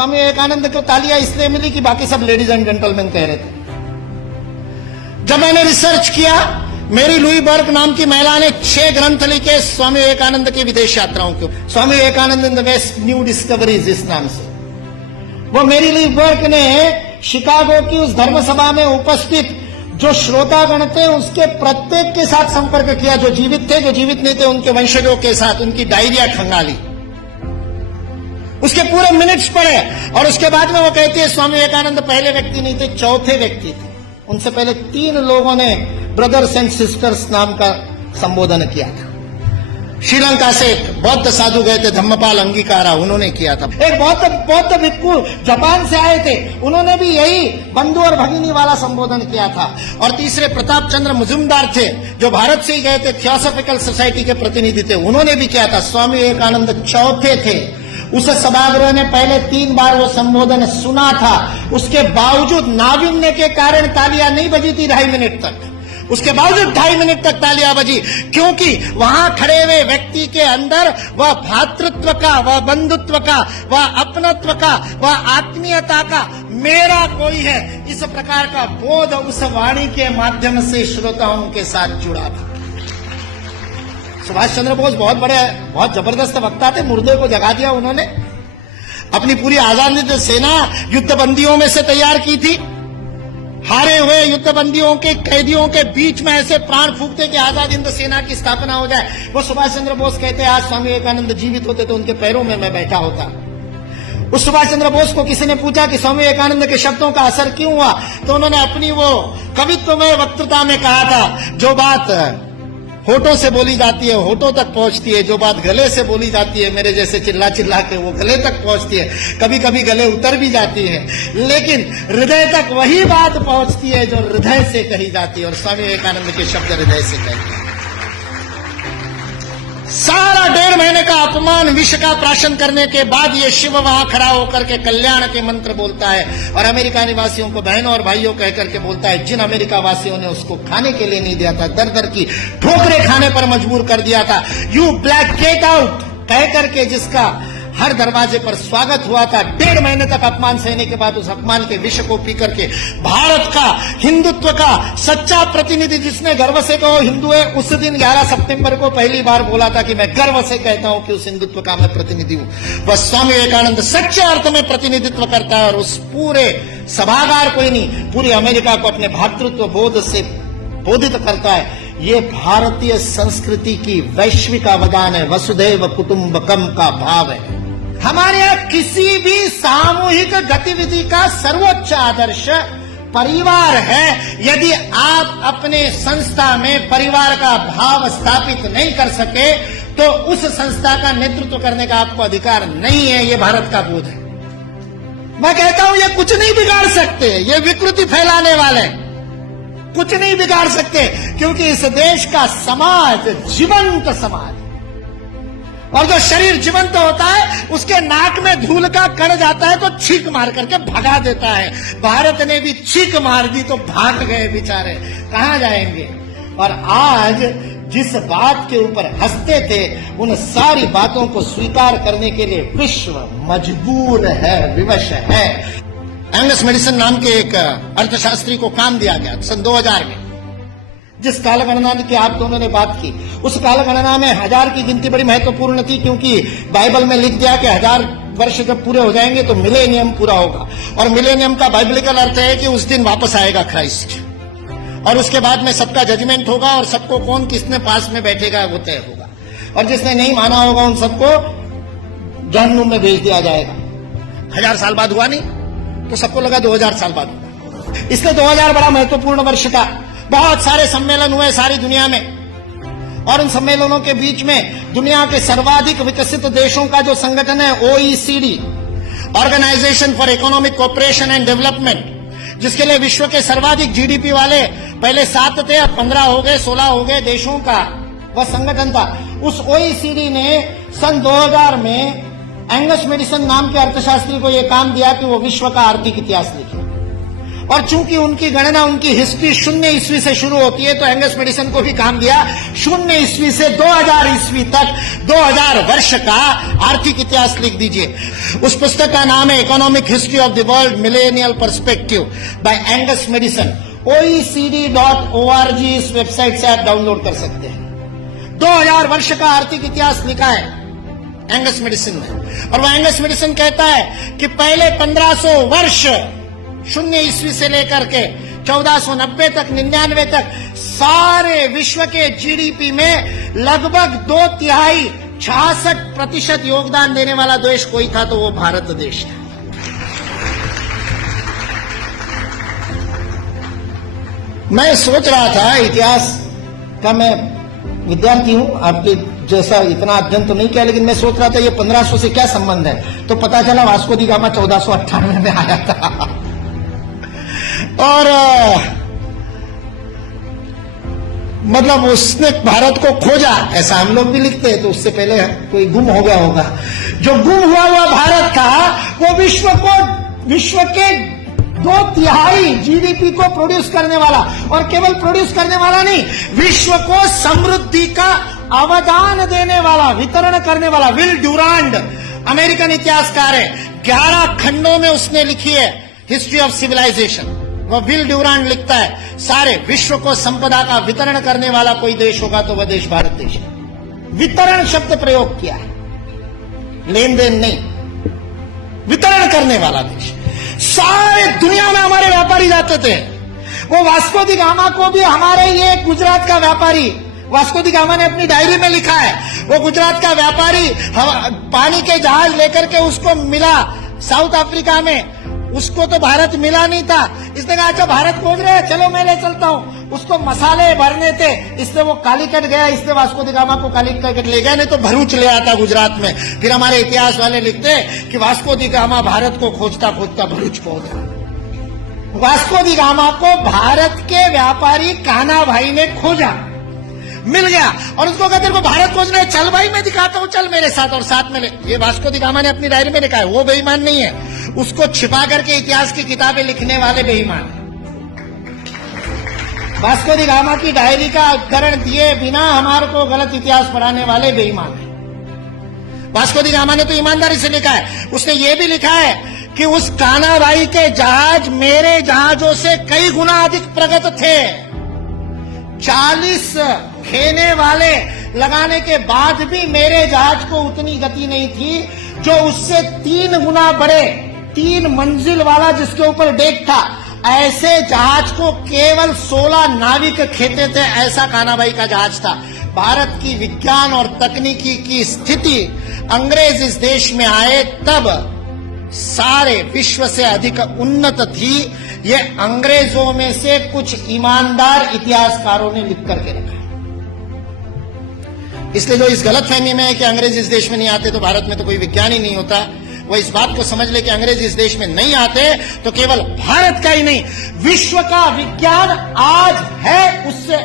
स्वामी विवेकानंद को तालियां इसलिए मिली कि बाकी सब लेडीज एंड जेंटलमैन कह रहे थे। जब मैंने रिसर्च किया, मेरी लुई बर्ग नाम की महिला ने 6 ग्रंथ लिखे स्वामी विवेकानंद की विदेश यात्राओं के। Swami Vivekananda in the west new discoveries इस नाम से। वो मेरी लुई बर्ग ने शिकागो की उस धर्म सभा में उपस्थित जो श्रोतागण थे उसके प्रत्येक के साथ संपर्क किया, जो जीवित थे, जो जीवित नहीं थे उनके वंशजों के साथ, उनकी डायरिया खंगाली, उसके पूरे मिनट्स पढ़े। और उसके बाद में वो कहती है स्वामी विवेकानंद पहले व्यक्ति नहीं थे, चौथे व्यक्ति थे। उनसे पहले 3 लोगों ने ब्रदर्स एंड सिस्टर्स नाम का संबोधन किया था। श्रीलंका से एक बौद्ध साधु गए थे, धम्मपाल अंगीकारा, उन्होंने किया था। एक बौद्ध भिक्खु जापान से आए थे, उन्होंने भी यही बंधु और भगिनी वाला संबोधन किया था। और तीसरे प्रताप चंद्र मुजुमदार थे, जो भारत से ही गए थे, थियोसॉफिकल सोसाइटी के प्रतिनिधि थे, उन्होंने भी किया था। स्वामी विवेकानंद चौथे थे। उस सभागृह ने पहले 3 बार वो संबोधन सुना था, उसके बावजूद नाविन्य के कारण तालियां नहीं बजी थी 2.5 मिनट तक। उसके बावजूद 2.5 मिनट तक तालियां बजी, क्योंकि वहां खड़े हुए व्यक्ति के अंदर वह भातृत्व का, वह बंधुत्व का, वह अपनत्व का, वह आत्मीयता का, मेरा कोई है, इस प्रकार का बोध उस वाणी के माध्यम से श्रोताओं के साथ जुड़ा था। सुभाष चंद्र बोस बहुत जबरदस्त वक्ता थे, मुर्दे को जगा दिया उन्होंने। अपनी पूरी आजादी सेना युद्धबंदियों में से तैयार की थी। हारे हुए युद्धबंदियों के कैदियों के बीच में ऐसे प्राण फूंकते कि आजाद हिंद सेना की स्थापना हो जाए। वो सुभाष चंद्र बोस कहते आज स्वामी विवेकानंद जीवित होते तो उनके पैरों में मैं बैठा होता। उस सुभाष चंद्र बोस को किसी ने पूछा कि स्वामी विवेकानंद के शब्दों का असर क्यों हुआ, तो उन्होंने अपनी वो कवित्वमय वक्तृता में कहा था, जो बात होठों से बोली जाती है होठों तक पहुंचती है, जो बात गले से बोली जाती है मेरे जैसे चिल्ला चिल्ला के वो गले तक पहुंचती है, कभी कभी गले उतर भी जाती है, लेकिन हृदय तक वही बात पहुंचती है जो हृदय से कही जाती है। और स्वामी विवेकानंद के शब्द हृदय से कहते हैं। सारा 1.5 महीने का अपमान विष का प्राशन करने के बाद ये शिव वहां खड़ा होकर के कल्याण के मंत्र बोलता है और अमेरिका निवासियों को बहनों और भाइयों कह करके बोलता है, जिन अमेरिका वासियों ने उसको खाने के लिए नहीं दिया था, दर दर की ठोकरें खाने पर मजबूर कर दिया था, यू ब्लैक गेट आउट कह करके जिसका हर दरवाजे पर स्वागत हुआ था, 1.5 महीने तक अपमान सहने के बाद उस अपमान के विष को पी करके भारत का हिंदुत्व का सच्चा प्रतिनिधि, जिसने गर्व से कहो हिंदू है, उस दिन 11 सितंबर को पहली बार बोला था कि मैं गर्व से कहता हूं कि उस हिंदुत्व का मैं प्रतिनिधि हूं। वह स्वामी विवेकानंद सच्चे अर्थ में प्रतिनिधित्व करता है और उस पूरे सभागार को ही नहीं, पूरी अमेरिका को अपने भातृत्व बोध से बोधित करता है। ये भारतीय संस्कृति की वैश्विक अवदान है, वसुधैव कुटुंबकम का भाव है। हमारे यहां किसी भी सामूहिक गतिविधि का सर्वोच्च आदर्श परिवार है। यदि आप अपने संस्था में परिवार का भाव स्थापित नहीं कर सके तो उस संस्था का नेतृत्व करने का आपको अधिकार नहीं है। ये भारत का बोध है। मैं कहता हूं ये कुछ नहीं बिगाड़ सकते, ये विकृति फैलाने वाले कुछ नहीं बिगाड़ सकते, क्योंकि इस देश का समाज जीवंत समाज, और जो शरीर जीवंत होता है उसके नाक में धूल का कण जाता है तो छींक मार करके भगा देता है। भारत ने भी छींक मार दी तो भाग गए बेचारे, कहां जाएंगे। और आज जिस बात के ऊपर हंसते थे उन सारी बातों को स्वीकार करने के लिए विश्व मजबूर है, विवश है। एंगस मेडिसन नाम के एक अर्थशास्त्री को काम दिया गया सन 2000 में। जिस कालगणना की आप दोनों ने बात की, उस कालगणना में 1000 की गिनती बड़ी महत्वपूर्ण थी, क्योंकि बाइबल में लिख दिया कि 1000 वर्ष जब पूरे हो जाएंगे तो मिलेनियम पूरा होगा। और मिलेनियम का बाइबलिकल अर्थ है कि उस दिन वापस आएगा क्राइस्ट, और उसके बाद में सबका जजमेंट होगा और सबको कौन किसने पास में बैठेगा वो तय होगा। और जिसने नहीं माना होगा उन सबको जहन्नुम में भेज दिया जाएगा। 1000 साल बाद हुआ नहीं तो सबको लगा 2000 साल बाद होगा। इसलिए 2000 बड़ा महत्वपूर्ण वर्ष था। बहुत सारे सम्मेलन हुए सारी दुनिया में, और उन सम्मेलनों के बीच में दुनिया के सर्वाधिक विकसित देशों का जो संगठन है OECD, organisation for economic cooperation and development, जिसके लिए विश्व के सर्वाधिक GDP वाले पहले 7 थे, अब 15 हो गए, 16 हो गए देशों का वह संगठन था। उस OECD ने सन 2000 में एंगस मेडिसन नाम के अर्थशास्त्री को यह काम दिया कि वो विश्व का आर्थिक इतिहास लिखे। और चूंकि उनकी गणना, उनकी हिस्ट्री 0 ईस्वी से शुरू होती है, तो एंगस मेडिसन को भी काम दिया 0 ईस्वी से 2000 ईस्वी तक 2000 वर्ष का आर्थिक इतिहास लिख दीजिए। उस पुस्तक का नाम है economic history of the world millennial perspective by Angus Maddison. OECD.org इस वेबसाइट से आप डाउनलोड कर सकते हैं। 2000 वर्ष का आर्थिक इतिहास लिखा है एंगस मेडिसन ने। और वह एंगस मेडिसन कहता है कि पहले 1500 वर्ष 0 ईस्वी से लेकर के 1490 तक, 99 तक सारे विश्व के जीडीपी में लगभग 2/3 66% योगदान देने वाला देश कोई था तो वो भारत देश है। मैं सोच रहा था, इतिहास का मैं विद्यार्थी हूं, आपके जैसा इतना अध्ययन तो नहीं किया, लेकिन मैं सोच रहा था ये 1500 से क्या संबंध है, तो पता चला वास्को दी गामा 1498 में आया था। और मतलब उसने भारत को खोजा, ऐसा हम लोग भी लिखते हैं, तो उससे पहले कोई गुम हो गया होगा। जो गुम हुआ भारत था वो विश्व के 2/3 जीडीपी को प्रोड्यूस करने वाला, और केवल प्रोड्यूस करने वाला नहीं, विश्व को समृद्धि का अवदान देने वाला, वितरण करने वाला विल ड्यूरांड, अमेरिकन इतिहासकार है, 11 खंडों में उसने लिखी है हिस्ट्री ऑफ सिविलाइजेशन। वह विल ड्यूरांड लिखता है सारे विश्व को संपदा का वितरण करने वाला कोई देश होगा तो वह देश भारत देश है। वितरण शब्द प्रयोग किया है, लेन देन नहीं, वितरण करने वाला देश। सारे दुनिया में हमारे व्यापारी जाते थे। वो वास्को दी गामा को भी हमारे ये गुजरात का व्यापारी, वास्को दी गामा ने अपनी डायरी में लिखा है, वो गुजरात का व्यापारी पानी के जहाज लेकर के उसको मिला साउथ अफ्रीका में, उसको तो भारत मिला नहीं था। इसने कहा अच्छा भारत खोज रहे हैं, चलो मैं ले चलता हूं। उसको मसाले भरने थे, इससे वो कालीकट गया, इससे वास्को दी गामा को कालीकट ले गया, नहीं तो भरूच ले आता गुजरात में। फिर हमारे इतिहास वाले लिखते हैं कि वास्को दी गामा भारत को खोजता खोजता भरूच पहुंचा। वास्को दी गामा को भारत के व्यापारी कान्हा भाई ने खोजा, मिल गया, और उसको कहते को भारत खोजना है, चल भाई मैं दिखाता हूं, चल मेरे साथ, और साथ में ले। ये वास्को दी गामा ने अपनी डायरी में लिखा है, वो बेईमान नहीं है, उसको छिपा करके इतिहास की किताबें लिखने वाले बेईमान है। वास्को दी गामा की डायरी का उद्धरण दिए बिना हमारे को गलत इतिहास पढ़ाने वाले बेईमान है। वास्को दी गामा ने तो ईमानदारी से लिखा है, उसने ये भी लिखा है कि उस कान्हा भाई के जहाज मेरे जहाजों से कई गुना अधिक प्रगत थे। 40 खेने वाले लगाने के बाद भी मेरे जहाज को उतनी गति नहीं थी जो उससे 3 गुना बड़े, 3 मंजिल वाला जिसके ऊपर डेक था, ऐसे जहाज को केवल 16 नाविक खेते थे। ऐसा कान्हाबाई का जहाज था। भारत की विज्ञान और तकनीकी की स्थिति अंग्रेज इस देश में आए तब सारे विश्व से अधिक उन्नत थी। ये अंग्रेजों में से कुछ ईमानदार इतिहासकारों ने लिख करके रखा। इसलिए जो इस गलतफहमी में है कि अंग्रेज इस देश में नहीं आते तो भारत में तो कोई विज्ञान ही नहीं होता, वो इस बात को समझ ले कि अंग्रेज इस देश में नहीं आते तो केवल भारत का ही नहीं, विश्व का विज्ञान आज है उससे